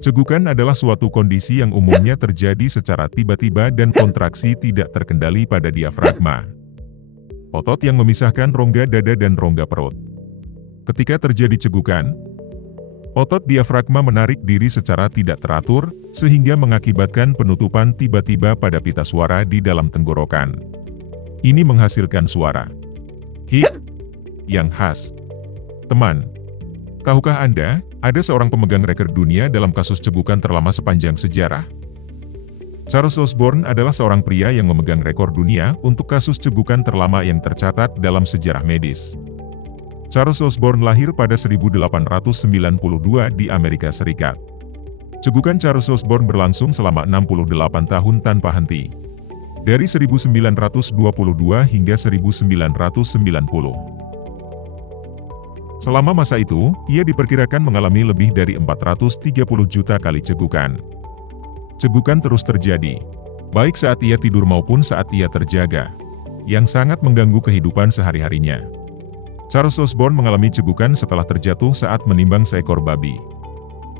Cegukan adalah suatu kondisi yang umumnya terjadi secara tiba-tiba dan kontraksi tidak terkendali pada diafragma, otot yang memisahkan rongga dada dan rongga perut. Ketika terjadi cegukan, otot diafragma menarik diri secara tidak teratur, sehingga mengakibatkan penutupan tiba-tiba pada pita suara di dalam tenggorokan. Ini menghasilkan suara hik yang khas. Teman, tahukah Anda, ada seorang pemegang rekor dunia dalam kasus cegukan terlama sepanjang sejarah? Charles Osborne adalah seorang pria yang memegang rekor dunia untuk kasus cegukan terlama yang tercatat dalam sejarah medis. Charles Osborne lahir pada 1892 di Amerika Serikat. Cegukan Charles Osborne berlangsung selama 68 tahun tanpa henti, dari 1922 hingga 1990. Selama masa itu, ia diperkirakan mengalami lebih dari 430 juta kali cegukan. Cegukan terus terjadi, baik saat ia tidur maupun saat ia terjaga, yang sangat mengganggu kehidupan sehari-harinya. Charles Osborne mengalami cegukan setelah terjatuh saat menimbang seekor babi.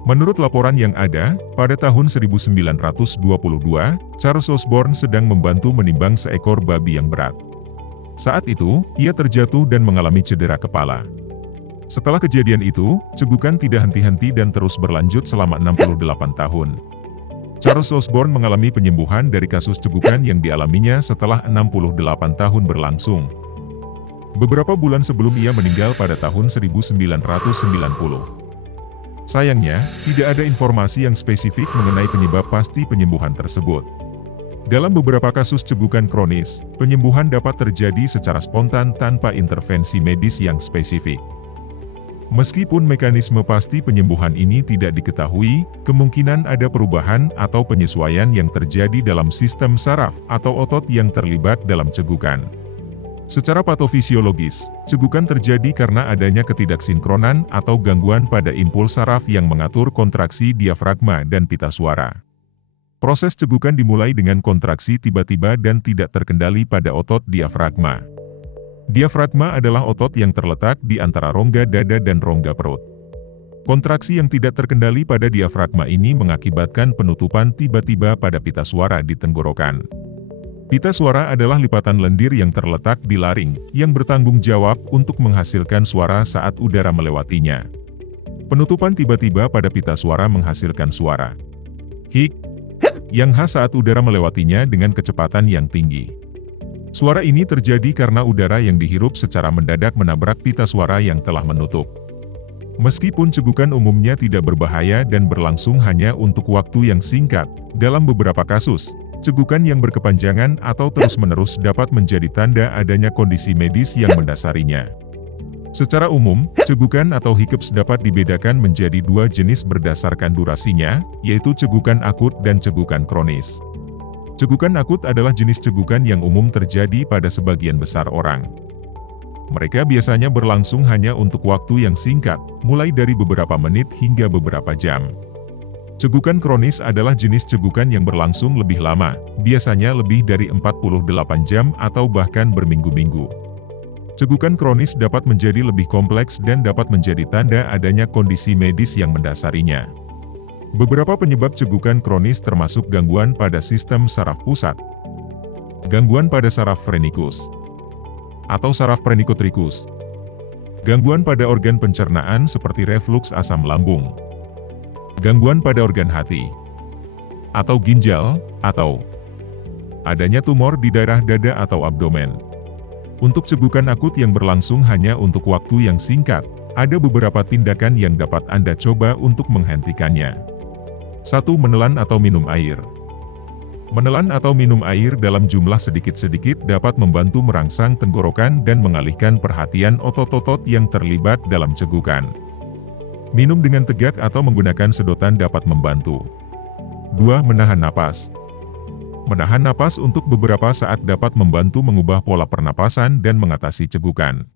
Menurut laporan yang ada, pada tahun 1922, Charles Osborne sedang membantu menimbang seekor babi yang berat. Saat itu, ia terjatuh dan mengalami cedera kepala. Setelah kejadian itu, cegukan tidak henti-henti dan terus berlanjut selama 68 tahun. Charles Osborne mengalami penyembuhan dari kasus cegukan yang dialaminya setelah 68 tahun berlangsung. Beberapa bulan sebelum ia meninggal pada tahun 1990. Sayangnya, tidak ada informasi yang spesifik mengenai penyebab pasti penyembuhan tersebut. Dalam beberapa kasus cegukan kronis, penyembuhan dapat terjadi secara spontan tanpa intervensi medis yang spesifik. Meskipun mekanisme pasti penyembuhan ini tidak diketahui, kemungkinan ada perubahan atau penyesuaian yang terjadi dalam sistem saraf atau otot yang terlibat dalam cegukan. Secara patofisiologis, cegukan terjadi karena adanya ketidaksinkronan atau gangguan pada impuls saraf yang mengatur kontraksi diafragma dan pita suara. Proses cegukan dimulai dengan kontraksi tiba-tiba dan tidak terkendali pada otot diafragma. Diafragma adalah otot yang terletak di antara rongga dada dan rongga perut. Kontraksi yang tidak terkendali pada diafragma ini mengakibatkan penutupan tiba-tiba pada pita suara di tenggorokan. Pita suara adalah lipatan lendir yang terletak di laring, yang bertanggung jawab untuk menghasilkan suara saat udara melewatinya. Penutupan tiba-tiba pada pita suara menghasilkan suara hik yang khas saat udara melewatinya dengan kecepatan yang tinggi. Suara ini terjadi karena udara yang dihirup secara mendadak menabrak pita suara yang telah menutup. Meskipun cegukan umumnya tidak berbahaya dan berlangsung hanya untuk waktu yang singkat, dalam beberapa kasus, cegukan yang berkepanjangan atau terus-menerus dapat menjadi tanda adanya kondisi medis yang mendasarinya. Secara umum, cegukan atau hiccups dapat dibedakan menjadi dua jenis berdasarkan durasinya, yaitu cegukan akut dan cegukan kronis. Cegukan akut adalah jenis cegukan yang umum terjadi pada sebagian besar orang. Mereka biasanya berlangsung hanya untuk waktu yang singkat, mulai dari beberapa menit hingga beberapa jam. Cegukan kronis adalah jenis cegukan yang berlangsung lebih lama, biasanya lebih dari 48 jam atau bahkan berminggu-minggu. Cegukan kronis dapat menjadi lebih kompleks dan dapat menjadi tanda adanya kondisi medis yang mendasarinya. Beberapa penyebab cegukan kronis termasuk gangguan pada sistem saraf pusat, gangguan pada saraf phrenikus atau saraf prenikotrikus, gangguan pada organ pencernaan seperti refluks asam lambung, gangguan pada organ hati atau ginjal, atau adanya tumor di daerah dada atau abdomen. Untuk cegukan akut yang berlangsung hanya untuk waktu yang singkat, ada beberapa tindakan yang dapat Anda coba untuk menghentikannya. 1. Menelan atau minum air. Menelan atau minum air dalam jumlah sedikit-sedikit dapat membantu merangsang tenggorokan dan mengalihkan perhatian otot-otot yang terlibat dalam cegukan. Minum dengan tegak atau menggunakan sedotan dapat membantu. 2. Menahan napas. Menahan napas untuk beberapa saat dapat membantu mengubah pola pernapasan dan mengatasi cegukan.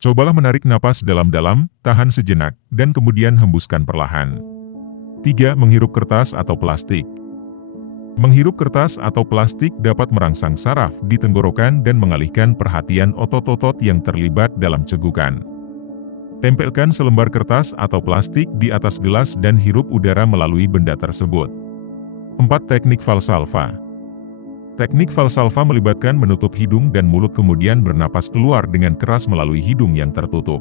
Cobalah menarik napas dalam-dalam, tahan sejenak, dan kemudian hembuskan perlahan. 3. Menghirup kertas atau plastik. Menghirup kertas atau plastik dapat merangsang saraf di tenggorokan dan mengalihkan perhatian otot-otot yang terlibat dalam cegukan. Tempelkan selembar kertas atau plastik di atas gelas dan hirup udara melalui benda tersebut. 4. Teknik Valsalva. Teknik Valsalva melibatkan menutup hidung dan mulut kemudian bernapas keluar dengan keras melalui hidung yang tertutup.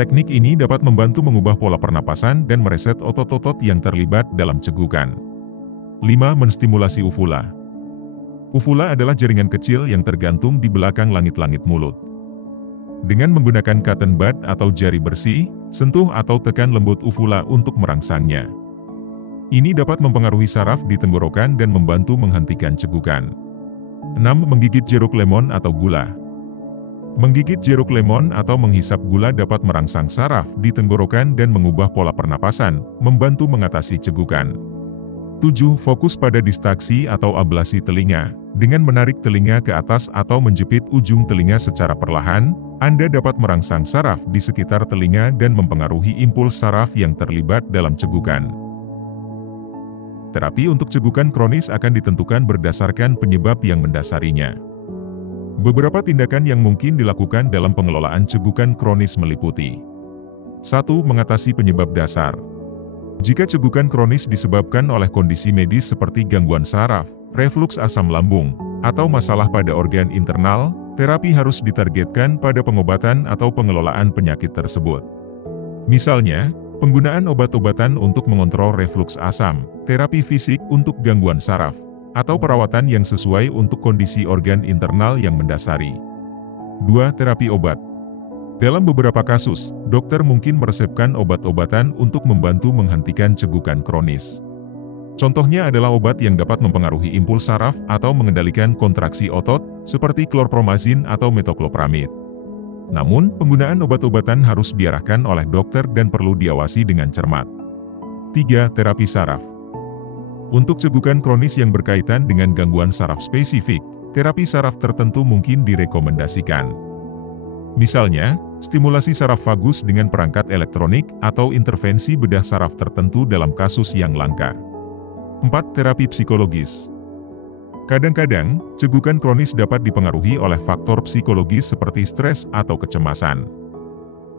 Teknik ini dapat membantu mengubah pola pernapasan dan mereset otot-otot yang terlibat dalam cegukan. 5. Menstimulasi uvula. Uvula adalah jaringan kecil yang tergantung di belakang langit-langit mulut. Dengan menggunakan cotton bud atau jari bersih, sentuh atau tekan lembut uvula untuk merangsangnya. Ini dapat mempengaruhi saraf di tenggorokan dan membantu menghentikan cegukan. 6. Menggigit jeruk lemon atau gula. Menggigit jeruk lemon atau menghisap gula dapat merangsang saraf di tenggorokan dan mengubah pola pernapasan, membantu mengatasi cegukan. 7. Fokus pada distraksi atau ablasi telinga. Dengan menarik telinga ke atas atau menjepit ujung telinga secara perlahan, Anda dapat merangsang saraf di sekitar telinga dan mempengaruhi impuls saraf yang terlibat dalam cegukan. Terapi untuk cegukan kronis akan ditentukan berdasarkan penyebab yang mendasarinya. Beberapa tindakan yang mungkin dilakukan dalam pengelolaan cegukan kronis meliputi 1. Mengatasi penyebab dasar. Jika cegukan kronis disebabkan oleh kondisi medis seperti gangguan saraf, refluks asam lambung, atau masalah pada organ internal, terapi harus ditargetkan pada pengobatan atau pengelolaan penyakit tersebut. Misalnya, penggunaan obat-obatan untuk mengontrol refluks asam, terapi fisik untuk gangguan saraf, atau perawatan yang sesuai untuk kondisi organ internal yang mendasari. 2. Terapi obat. Dalam beberapa kasus, dokter mungkin meresepkan obat-obatan untuk membantu menghentikan cegukan kronis. Contohnya adalah obat yang dapat mempengaruhi impuls saraf atau mengendalikan kontraksi otot, seperti klorpromazin atau metoklopramid. Namun, penggunaan obat-obatan harus diarahkan oleh dokter dan perlu diawasi dengan cermat. 3. Terapi saraf. Untuk cegukan kronis yang berkaitan dengan gangguan saraf spesifik, terapi saraf tertentu mungkin direkomendasikan. Misalnya, stimulasi saraf vagus dengan perangkat elektronik atau intervensi bedah saraf tertentu dalam kasus yang langka. 4. Terapi psikologis. Kadang-kadang, cegukan kronis dapat dipengaruhi oleh faktor psikologis seperti stres atau kecemasan.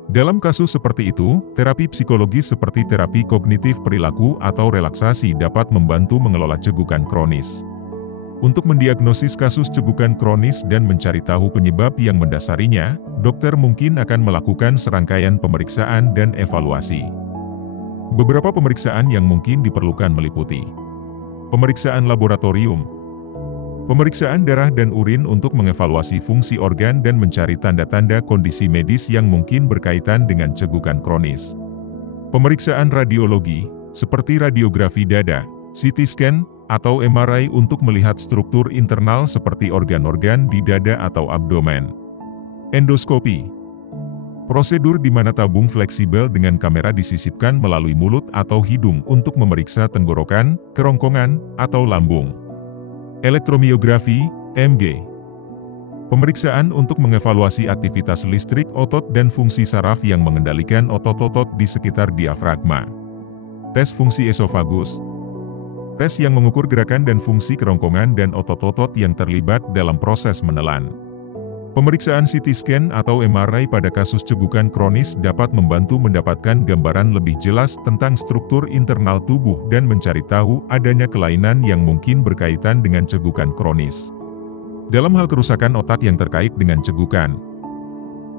Dalam kasus seperti itu, terapi psikologis seperti terapi kognitif perilaku atau relaksasi dapat membantu mengelola cegukan kronis. Untuk mendiagnosis kasus cegukan kronis dan mencari tahu penyebab yang mendasarinya, dokter mungkin akan melakukan serangkaian pemeriksaan dan evaluasi. Beberapa pemeriksaan yang mungkin diperlukan meliputi pemeriksaan laboratorium, pemeriksaan darah dan urin untuk mengevaluasi fungsi organ dan mencari tanda-tanda kondisi medis yang mungkin berkaitan dengan cegukan kronis. Pemeriksaan radiologi, seperti radiografi dada, CT scan, atau MRI untuk melihat struktur internal seperti organ-organ di dada atau abdomen. Endoskopi. Prosedur di mana tabung fleksibel dengan kamera disisipkan melalui mulut atau hidung untuk memeriksa tenggorokan, kerongkongan, atau lambung. Elektromiografi, EMG. Pemeriksaan untuk mengevaluasi aktivitas listrik otot dan fungsi saraf yang mengendalikan otot-otot di sekitar diafragma. Tes fungsi esofagus. Tes yang mengukur gerakan dan fungsi kerongkongan dan otot-otot yang terlibat dalam proses menelan. Pemeriksaan CT scan atau MRI pada kasus cegukan kronis dapat membantu mendapatkan gambaran lebih jelas tentang struktur internal tubuh dan mencari tahu adanya kelainan yang mungkin berkaitan dengan cegukan kronis. Dalam hal kerusakan otak yang terkait dengan cegukan,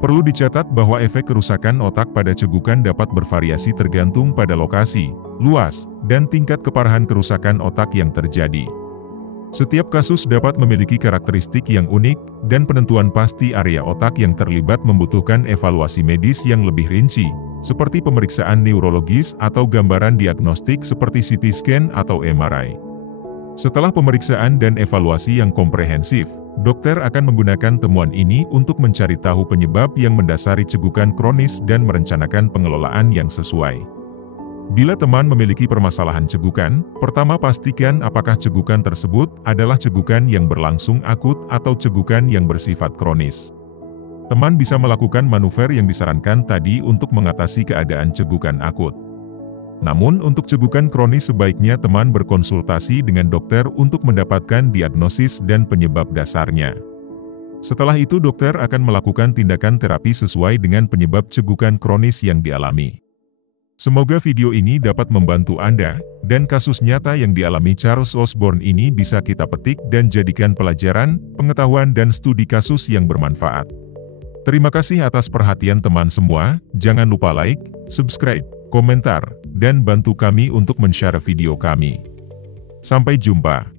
perlu dicatat bahwa efek kerusakan otak pada cegukan dapat bervariasi tergantung pada lokasi, luas, dan tingkat keparahan kerusakan otak yang terjadi. Setiap kasus dapat memiliki karakteristik yang unik, dan penentuan pasti area otak yang terlibat membutuhkan evaluasi medis yang lebih rinci, seperti pemeriksaan neurologis atau gambaran diagnostik seperti CT scan atau MRI. Setelah pemeriksaan dan evaluasi yang komprehensif, dokter akan menggunakan temuan ini untuk mencari tahu penyebab yang mendasari cegukan kronis dan merencanakan pengelolaan yang sesuai. Bila teman memiliki permasalahan cegukan, pertama pastikan apakah cegukan tersebut adalah cegukan yang berlangsung akut atau cegukan yang bersifat kronis. Teman bisa melakukan manuver yang disarankan tadi untuk mengatasi keadaan cegukan akut. Namun untuk cegukan kronis sebaiknya teman berkonsultasi dengan dokter untuk mendapatkan diagnosis dan penyebab dasarnya. Setelah itu dokter akan melakukan tindakan terapi sesuai dengan penyebab cegukan kronis yang dialami. Semoga video ini dapat membantu Anda, dan kasus nyata yang dialami Charles Osborne ini bisa kita petik dan jadikan pelajaran, pengetahuan dan studi kasus yang bermanfaat. Terima kasih atas perhatian teman semua, jangan lupa like, subscribe, komentar, dan bantu kami untuk men-share video kami. Sampai jumpa.